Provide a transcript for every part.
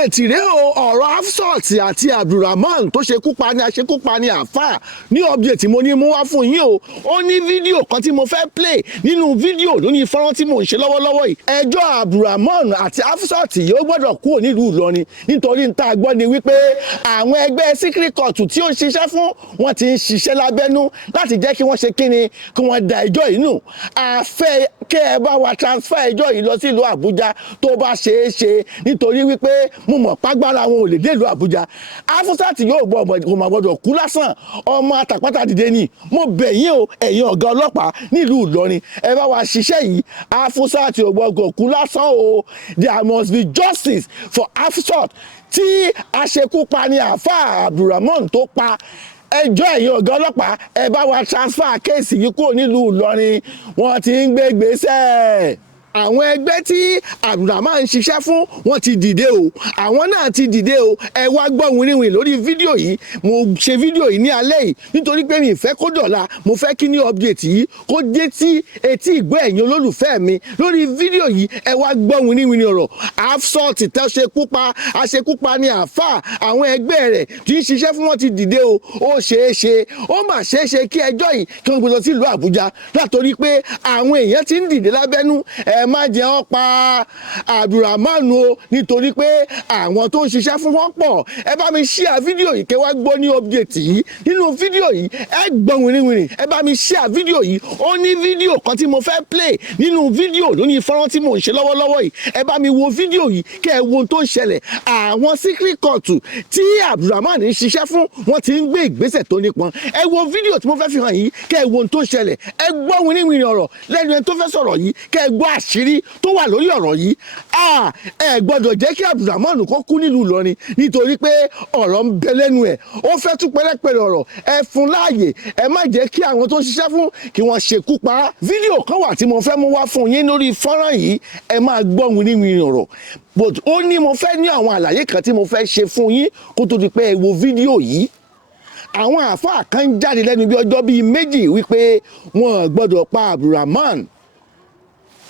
update rẹ o ọ̀rọ̀ Hafsat àti Abdulrahman tó aṣekúpani àfà ní update mo ní mú wá fún yín o. Ó ní fídíò kan tí mo fẹ́ play nínú fídíò lóní fọ́nrán tí mo ń ṣe lọ́wọ́lọ́wọ́ yìí. Ẹjọ́ Abdulrahman àti Hafsat yìí ó gbọ́dọ̀ kúrò nílùú Ìlọrin nítorí n tá gbọ́ ni wípé àwọn ẹgbẹ́ secret court tí ó ń ṣiṣẹ́ fún wọn ti ń ṣiṣẹ́ lábẹ́nú láti jẹ́ kí wọ́n ṣe kíni kí wọ́n da ẹjọ́ yìí nù. Àfẹ́ kẹ́ ẹ bá wa transfer ẹjọ́ yìí lọ sí ìlú Àbújá tó bá ṣeé ṣe nítorí wípé mo mọ̀ págbára wọn ò lè dé ìlú Àbújá. Hafsat yóò gbọ́dọ̀ kú lásán ọmọ àtàpátá dìde ni mo bẹ̀ yín o ẹ̀yin ọ̀gá ọlọ́pàá nílùú Ìlọrin ẹ bá wa ṣiṣẹ́ yìí. Hafsat yóò gbọ́dọ̀ kú lásán o. There must be justice for Hafsat tí aṣekúpani àfà Abdulrahman tó pa. Ẹjọ́ ẹ̀yin ọ̀gá ọlọ́pàá ẹ bá wa transfer kéèsì yìí kúrò nílùú Ìlọrin wọ́n ti ń gbé gbèsè. Àwọn ẹgbẹ́ tí Abdulrahman ń ṣiṣẹ́ fún wọn ti dìde o àwọn náà ti dìde o. Ẹ wá gbọ́ wìnrìnwìn lórí fídíò yìí. Mo ṣe fídíò yìí ní alẹ́ yìí nítorí pé mi fẹ́ kó dọ̀la mo fẹ́ kí ní update yìí kó dé sí etí ìgbọ́ ẹ̀yin olólùfẹ́ mi lórí fídíò yìí. Ẹ wá gbọ́ wìnrìnwìn ọ̀rọ̀ Hafsat tẹ́ aṣekúpa ní àfà àwọn ẹgbẹ́ rẹ̀ tí ń ṣiṣẹ́ fún wọn ti dìde o. Ó ṣeé ṣe ó mà ṣeé ṣe kí ẹjọ́ yìí kí wọ́n gbé lọ sí ìlú Àbújá látọrí pé àwọn èèyàn ti ń dìde lábẹ́nú. Ẹ má jẹ́ wọ́n pa Abdulrahman o nítorí pé àwọn tó ń ṣiṣẹ́ fún wọn pọ̀. Ẹ bá mi share fídíò yìí kẹ́ wá gbọ́ ní update yìí. Nínú fídíò yìí ẹ gbọ́ wìnrìnwìnrìn ẹ bá mi share fídíò yìí. Ó ní fídíò kan tí mo fẹ́ play nínú fídíò lóní fọ́nrán tí mo ń ṣe lọ́wọ́lọ́wọ́ yìí. Ẹ bá mi wo fídíò yìí kẹ́ ẹ wo ohun tó ń ṣẹlẹ̀. Àwọn secret court tí Abdulrahman ń ṣiṣẹ́ fún wọn ti ń gbé ìgbésẹ̀ tó nípọn. Ẹ wo fídíò tí mo fẹ́ fi hàn yìí kẹ́ ẹ wo ohun tó ń ṣẹlẹ̀. Ẹ gbọ́ wìnrìnwìnrìn ọ̀rọ̀ lẹ́nu ẹni tó fẹ́ sọ̀rọ̀ yìí kẹ́ ẹ gbọ́ àṣírí tó wà lórí ọ̀rọ̀ yìí. Ẹ gbọ́dọ̀ jẹ́ kí Abdulrahman kó kú nílùú Ìlọrin nítorí pé ọ̀rọ̀ ń bẹ lẹ́nu ẹ̀. Ó fẹ́ tú pẹ́rẹ́pẹ́rẹ́ ọ̀rọ̀ ẹ fún láàyè. Ẹ má jẹ́ kí àwọn tó ń ṣiṣẹ́ fún kí wọ́n ṣekú pa. Fídíò kan wà tí mo fẹ́ mú wá fún yín lórí fọ́nrán yìí. Ẹ máa gbọ́ wìnrìnwìnrìn ọ̀rọ̀ but ó ní mo fẹ́ ní àwọn àlàyé kan tí mo fẹ́ ṣe fún yín kó tó di pé ẹ wo fídíò yìí. Àwọn àfáà kan jáde lẹ́nu bí ọjọ́ bíi méjì wípé wọn gbọ́dọ̀ pa Abdulrahman.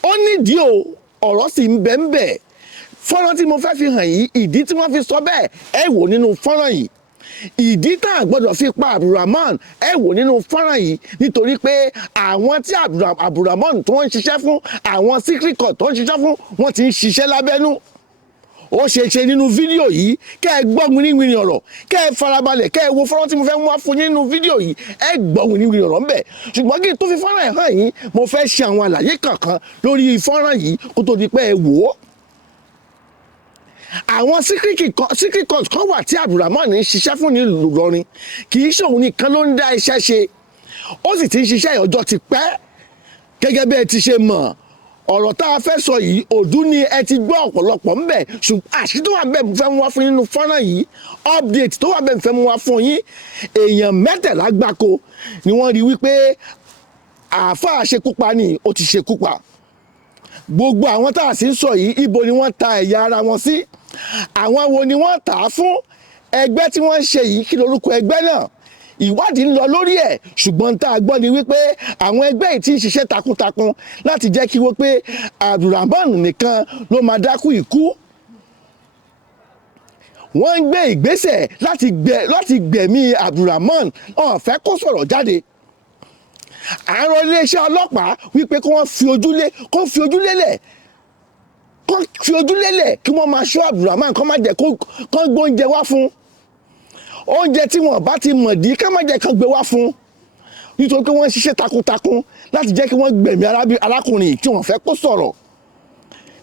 Ó nídìí o ọ̀rọ̀ sì ń bẹ ń bẹ. Fọ́nrán tí mo fẹ́ fi hàn yìí ìdí tí wọ́n fi sọ bẹ́ẹ̀ ẹ wò nínú fọ́nrán yìí. Ìdí tá a gbọ́dọ̀ fi pa Abdulrahman ẹ wò nínú fọ́nrán yìí nítorí pé àwọn tí Abdulrahman tó ń ṣiṣẹ́ fún àwọn secret court tó ń ṣiṣẹ́ fún wọn ti ń ṣiṣẹ́ lábẹ́nú. Ó ṣe ṣe nínú fídíò yìí kẹ́ ẹ gbọ́ wìnrìnwìnrìn ọ̀rọ̀ kẹ́ ẹ farabalẹ̀ kẹ́ ẹ wo fọ́nrán tí mo fẹ́ mú wá fún yín nínú fídíò yìí ẹ gbọ́ wìnrìnwìnrìn ọ̀rọ̀ ńbẹ̀. Ṣùgbọ́n kí n tó fi fọ́nrán ẹ̀ hàn yín mo fẹ́ ṣe àwọn àlàyé kankan lórí fọ́nrán yìí kó tó di pé ẹ wò ó. Àwọn secret court kan wà tí Abdulrahman ń ṣiṣẹ́ fún ní Ìlọrin kì í ṣe òun nìkan ló ń dá iṣẹ́ ṣe. Ó sì ti ń ṣiṣẹ́ ọjọ́ ti pẹ́ gẹ́gẹ́ bí ẹ ti ṣe mọ̀. Ọ̀rọ̀ tá a fẹ́ sọ yìí òdú ni ẹ ti gbọ́ ọ̀pọ̀lọpọ̀ ń bẹ ṣùgbọ́n àṣírí tó wà bẹ́ẹ̀ mo fẹ́ mú wá fún yín nínú fọ́nrán yìí update tó wà bẹ́ẹ̀ mo fẹ́ mú wá fún yín. Èèyàn mẹ́tẹ̀lá gbáko ni wọ́n rí wípé àáfàá ṣekúpa ni ó ti ṣekúpa. Gbogbo àwọn tá a sì ń sọ yìí ibo ni wọ́n ta ẹ̀yà ara wọn sí. Àwọn wo ni wọ́n tà á fún. Ẹgbẹ́ tí wọ́n ń ṣe yìí kí lorúkọ ẹgbẹ́ náà. Ìwádìí ń lọ lórí ẹ̀ ṣùgbọ́n tá a gbọ́ ni wípé àwọn ẹgbẹ́ yìí ti ń ṣiṣẹ́ takuntakun láti jẹ́ kí wọ́n pé Abdulrahman nìkan ló máa dákú ikú. Wọ́n ń gbé ìgbésẹ̀ láti gbẹ̀mí Abdulrahman wọn fẹ́ kó sọ̀rọ̀ jáde. Àárọ̀ iléeṣẹ́ ọlọ́pàá wípé kí wọ́n fi ojú lélẹ̀ kí wọ́n máa ṣọ́ Abdulrahman kó má jẹ́ kó gbóúnjẹ wá fún. Oúnjẹ tí wọ́n bá ti mọ̀ dí ká má jẹ́ kán gbé wá fún nítorí pé wọ́n ń ṣiṣẹ́ takuntakun láti jẹ́ kí wọ́n gbẹ̀mí arákùnrin tí wọ́n fẹ́ kó sọ̀rọ̀.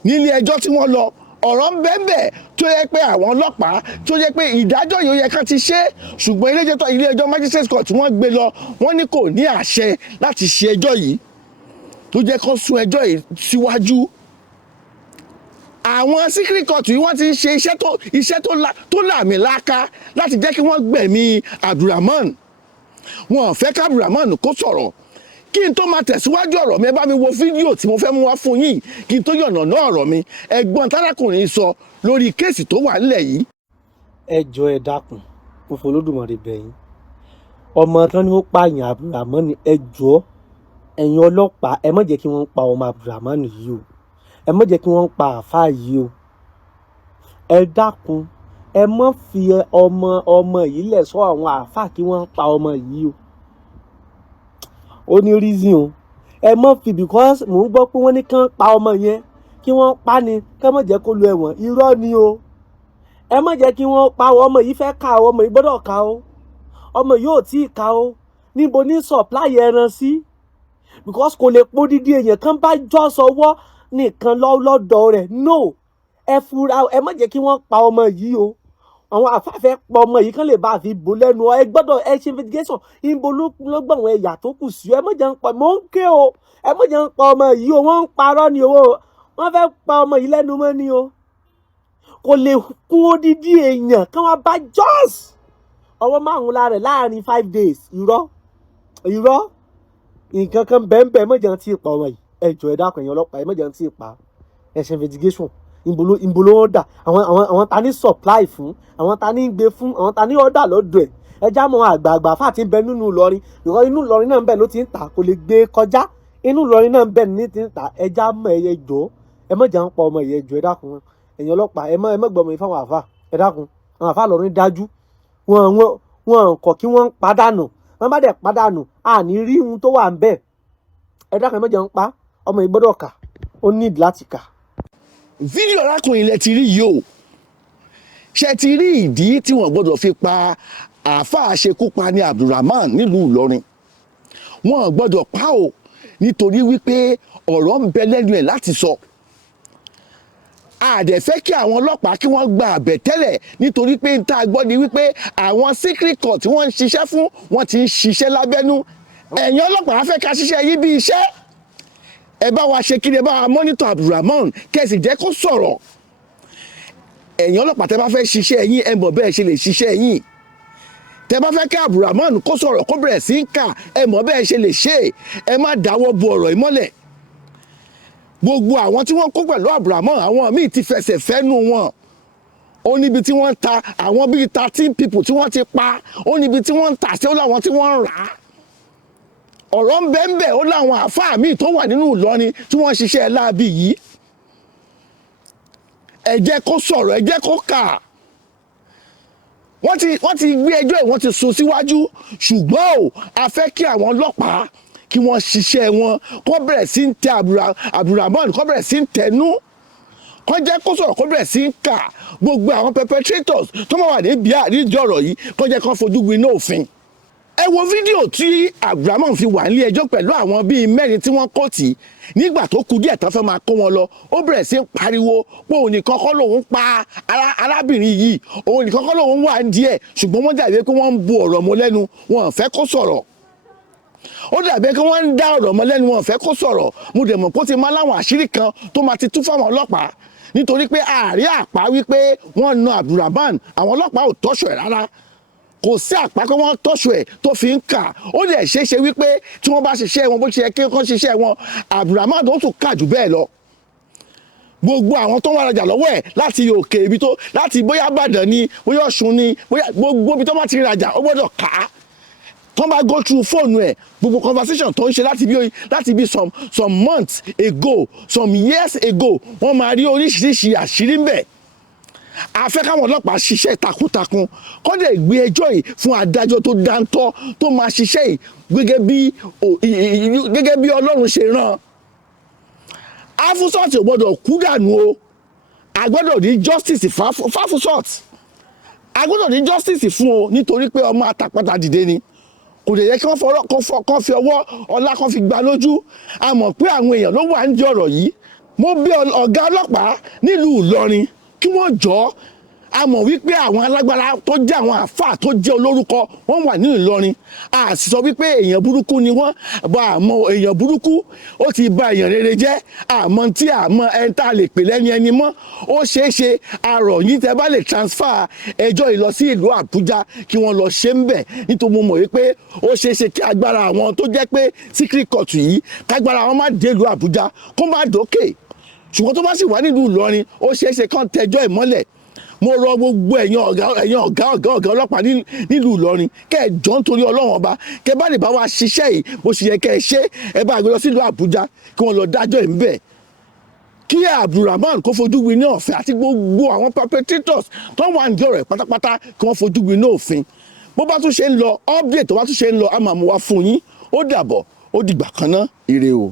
Nílé ẹjọ́ tí wọ́n lọ ọ̀rọ̀ ń bẹ́ẹ̀ tó yẹ pé àwọn ọlọ́pàá tó yẹ pé ìdájọ́ yìí ó yẹ ká ti ṣe ṣùgbọ́n ilé ẹjọ́ magistrate court wọ́n gbé lọ wọ́n ní kò ní àṣẹ láti ṣe ẹjọ́ yìí tó jẹ́ kó sún ẹjọ́ yìí síwájú. Àwọn secret court yìí wọ́n ti ń ṣe iṣẹ́ tó làmìlaka láti jẹ́ kí wọ́n gbẹ̀mí Abdulrahman. Wọn ò fẹ́ ká Abdulrahman kó sọ̀rọ̀. Kí n tó máa tẹ̀síwájú ọ̀rọ̀ mi ẹ bá mi wo fídíò tí mo fẹ́ mú wá fún yín kí n tó yànnàná ọ̀rọ̀ mi. Ẹ̀gbọ́n tárákùnrin sọ lórí kéèsì tó wà nílẹ̀ yìí. Ẹ jọ̀ọ́ ẹ dákun mo f'Olódùmarè bẹ̀ yín. Ọmọ tán ni ó pààyàn Abdulrahman ni ẹ jọ̀ọ́ ẹ̀yin ọlọ́pàá ẹ má jẹ́ kí wọ́n pa ọmọ Abdulrahman yìí o. Ẹ má jẹ́ kí wọ́n pa àáfàá yìí o. ẹ dákun ẹ má fi ọmọ yìí lẹ̀ sọ àwọn àáfàá kí wọ́n pa ọmọ yìí o. Ó ní reason o. Ẹ má fi because mò ń gbọ́ pé wọ́n ní kán pa ọmọ yẹn kí wọ́n pa ni kán má jẹ́ kó lo ẹ̀wọ̀n. Irọ́ ni o. Ẹ má jẹ́ kí wọ́n pa ọmọ yìí fẹ́ ka o, ọmọ yìí gbọ́dọ̀ ka o. Ọmọ yìí ò tí ì ka o. Níbo ní supply ẹran sí? Because kò lè po dídí èèyàn kan bá jọ́ sọwọ́ nìkan lọ́dọ̀ rẹ̀. No. Ẹ fura ẹ má jẹ́ kí wọ́n pa ọmọ yìí o. Àwọn àfáfẹ́ pa ọmọ yìí kán lè bá àfi bò lẹ́nu. Ẹ gbọ́dọ̀ ẹ ṣe investigation. Níbo ló gbọ́ àwọn ẹ̀yà tó kù sí. Ẹ má jẹ́ ń pa mò ń ké o. Ẹ má jẹ́ ń pa ọmọ yìí o. Wọ́n ń parọ́ ni o. Wọ́n fẹ́ pa ọmọ yìí lẹ́nu mọ́ ni o. Kò lè kú odidi èèyàn kán wá bá jọ́s ọwọ́ márùn-ún la rẹ̀ láàrin 5 days. Irọ́ nǹkan kan bẹ́ẹ̀ mọ̀jẹ̀ tí ì pa ọmọ yìí. Ẹ jọ̀ọ́ ẹ dákun ẹ̀yin ọlọ́pàá ẹ mọ̀jẹ̀ tí ì pa. Ẹ ṣe investigation. Ìbò ló ń dà àwọn ta ní supply fún àwọn ta ní gbé fún àwọn ta ní ọ̀dà lọ́dọ̀ ẹ̀. Ẹ já mọ́ àgbààgbà fà tí ń bẹ nínú Ìlọrin ìrọ̀ inú Ìlọrin náà ń bẹ ló ti ń tà kò lè gbé kọjá inú Ìlọrin náà ń bẹ ní ti ń tà. Ẹ já mọ́ ẹyẹ jọ̀ọ́ ẹ mọ̀jẹ̀ ń pa ọmọ yìí ẹ jọ̀ọ́ ẹ dákun ẹ̀yin ọlọ́pàá ẹ mọ̀ gbọ́mọ yìí fáwọn àfà ẹ dákun àwọn àfà Ìlọrin dájú wọn kọ̀ kí wọ́n padànù wọ́n bá dẹ̀ padànù àní rí ohun tó wà ń bẹ̀. Ẹ dákun ẹ mọ̀jẹ̀ ń pa ọmọ yìí gbọ́dọ̀ kà ó need láti kà. Fídíò arákùnrin ilẹ̀ ti rí yìí o ṣe ti rí ìdí tí wọ́n gbọ́dọ̀ fi pa àáfàá aṣekúpani Abdulrahman nílùú Ìlọrin. Wọ́n gbọ́dọ̀ pa o nítorí wípé ọ̀rọ̀ ń bẹ lẹ́nu ẹ̀ láti sọ. A dẹ̀ fẹ́ kí àwọn ọlọ́pàá kí wọ́n gba àbẹ̀tẹ́lẹ̀ nítorí pé n ta gbọ́ ni wípé àwọn secret court tí wọ́n ń ṣiṣẹ́ fún wọn ti ń ṣiṣẹ́ lábẹ́nú. Ẹ̀yin ọlọ́pàá fẹ́ ká ṣiṣẹ́ yìí bí iṣẹ́. Ẹ bá wa ṣe kí ni ẹ bá wa mọ́nítọ̀ Abdulrahman kẹ́sì jẹ́ kó sọ̀rọ̀. Ẹ̀yin ọlọ́pàá tẹ́ bá fẹ́ ṣiṣẹ́ yín ẹ mọ̀ bẹ́ẹ̀ ṣe lè ṣiṣẹ́ yín. Tẹ́ bá fẹ́ kí Abdulrahman kó sọ̀rọ̀ kó bẹ̀rẹ̀ sí ń kà ẹ mọ̀ bẹ́ẹ̀ ṣe lè ṣe ẹ má dáwọ́ bo ọ̀rọ̀ yìí mọ́lẹ̀. Gbogbo àwọn tí wọ́n kó pẹ̀lú Abdulrahman àwọn míì ti fẹsẹ̀ fẹ́nu wọn. Ó níbi tí wọ́n ń ta àwọn bíi 13 people tí wọ́n ti pa ó níbi tí wọ́n ń tà sí ó láwọn tí wọ́n ń rà á. Ọ̀rọ̀ ń bẹ́ẹ̀ ó láwọn àáfàá míì tó wà nínú Ìlọrin tí wọ́n ṣiṣẹ́ láabi yìí. Ẹ jẹ́ kó sọ̀rọ̀ ẹ jẹ́ kó kà. Wọ́n ti gbé ẹjọ́ yìí wọ́n ti sún síwájú ṣùgbọ́n o a fẹ́ kí àwọn ọlọ́pàá kí wọ́n ṣiṣẹ́ wọn kó bẹ̀rẹ̀ sí ń tẹ Abdulrahman kó bẹ̀rẹ̀ sí ń tẹnu kó jẹ́ kó sọ̀rọ̀ kó bẹ̀rẹ̀ sí ń kà gbogbo àwọn perpetrators tó máa wà nídìí ọ̀rọ̀ yìí kó jẹ́ kó fojú winá òfin. Ẹ wo fídíò tí Abdulrahman fi wà nílé ẹjọ́ pẹ̀lú àwọn bíi 4 tí wọ́n kò tì nígbà tó kù díẹ̀ tán fẹ́ máa kó wọn lọ ó bẹ̀rẹ̀ sí ń pariwo pé òun nìkan kọ́ lòun pa arábìnrin yìí òun nìkan kọ́ lòun wà díẹ̀ ṣùgbọ́n wọ́n dàbí pé wọ́n ń bu ọ̀rọ̀ mọ́ lẹ́nu wọn ò fẹ́ kó sọ̀rọ̀. Ó dàbí pé wọ́n ń dá ọ̀rọ̀ mọ́ lẹ́nu wọn ò fẹ́ kó sọ̀rọ̀. Mo dẹ̀ mọ̀ pé ó ti máa láwọn àṣírí kan tó máa ti tú fáwọn ọlọ́pàá nítorí pé àárí àpá wípé wọ́n na Abdulrahman àwọn ọlọ́pàá ò tọ́ṣọ̀ ẹ̀ rárá. Kò sí àpá pé wọ́n tọ́ṣù ẹ̀ tó fi ń kà ó lè ṣeéṣe wípé tí wọ́n bá ṣiṣẹ́ wọn bó ṣe yẹ kí wọ́n ṣiṣẹ́ wọn Abdulrahman tó tún kà jù bẹ́ẹ̀ lọ. Gbogbo àwọn tó ń wá rajà lọ́wọ́ ẹ̀ láti òkè ibi tó láti bóyá Ìbàdàn ni bóyá Ọ̀ṣun ni bóyá gbogbo ibi tó bá ti rajà ó gbọ́dọ̀ kà á. Tó bá go through fóònù ẹ̀ gbogbo conversation tó ń ṣe láti bí some months ago some years ago wọ́n máa rí oríṣiríṣi àṣírí ń bẹ. A fẹ́ káwọn ọlọ́pàá ṣiṣẹ́ takuntakun kó dẹ̀ gbé ẹjọ́ yìí fún adájọ́ tó dáńtọ́ tó máa ṣiṣẹ́ yìí gẹ́gẹ́ bí Ọlọ́run ṣe rán. Afusọ́ọ̀tì ò gbọ́dọ̀ kú dànù o a gbọ́dọ̀ ní justice fáfusọ́ọ̀tì a gbọ́dọ̀ ní justice fún o nítorí pé ọmọ àtàpàtà dìde ni kò lè yẹ kí wọ́n fi ọwọ́ ọlá kan fi gbá lójú. A mọ̀ pé àwọn èèyàn ló wà ń di ọ̀rọ̀ yìí. Mo bẹ̀ ọ̀gá ọlọ́pàá nílùú Ìlọrin kí wọ́n jọ a mọ̀ wípé àwọn alágbára tó jẹ́ àwọn àfáà tó jẹ́ olórúkọ wọ́n wà ní Ìlọrin a sì sọ wípé èèyàn burúkú ni wọ́n bá àmọ́ èèyàn burúkú ó ti bà èèyàn rere jẹ́ àmọ́ tí àmọ́ ẹni tá a lè pè lẹ́ni ẹni mọ́ ó ṣeé ṣe àrọ̀ yín tẹ́ bá lè transfer ẹjọ́ yìí lọ sí ìlú Àbújá kí wọ́n lọ ṣe ń bẹ̀ nítorí mo mọ̀ wípé ó ṣeé ṣe kí agbára àwọn tó jẹ́ pé secret court yìí kágbára wọn má dé ìlú Àbújá kó má dókè ṣùgbọ́n tó bá sì wà nílùú Ìlọrin ó ṣeé ṣe kán tẹjọ́ ìmọ́lẹ̀. Mo rọ gbogbo ẹ̀yin ọ̀gá ọlọ́pàá nílùú Ìlọrin kẹ́ ẹ jọ̀ọ́ nítorí Ọlọ́run ọba kẹ́ bá lè bá wa ṣiṣẹ́ yìí bó ṣe yẹ kẹ́ ẹ ṣe ẹ bá gbé lọ sílùú Àbújá kí wọ́n lọ dájọ́ ẹ̀ ń bẹ̀ kí Abdulrahman kó fojú winá òfin àti gbogbo àwọn perpetrators tó wà ní ọ̀rọ̀ pátápátá kí wọ́n fojú winá òfin. Bó bá tún ṣe ń lọ update tó bá tún ṣe ń lọ a máa mú wá fún yín. Ó dàbọ̀, ó dìgbà kan náà, ire o.